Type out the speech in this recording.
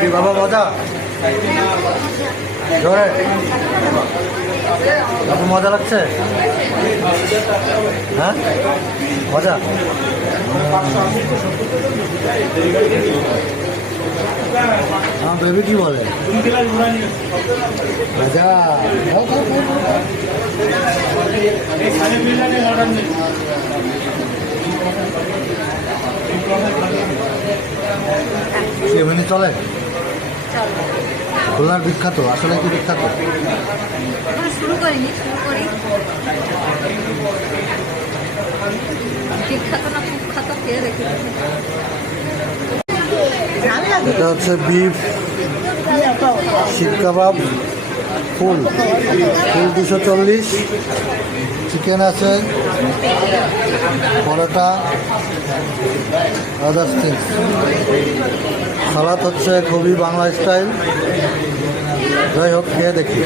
কি বাবা মজা জোরে আপনার মজা লাগছে? হ্যাঁ মজা। আমার বেবি কি বলে? মজা। এমনি চলে? খুলনার বিখ্যাত, আসলে কি বিখ্যাত? শুরু করিনি, শুরু করি। বিখ্যাত না কুখ্যাত খেয়ে দেখি। এটা হচ্ছে বিফ শিক কাবাব, ফুল 240, চিকেন আছে, পরোটা, আদার্স থিংস। সালাদ হচ্ছে খুবই বাংলা স্টাইল। যাই হোক খেয়ে দেখি।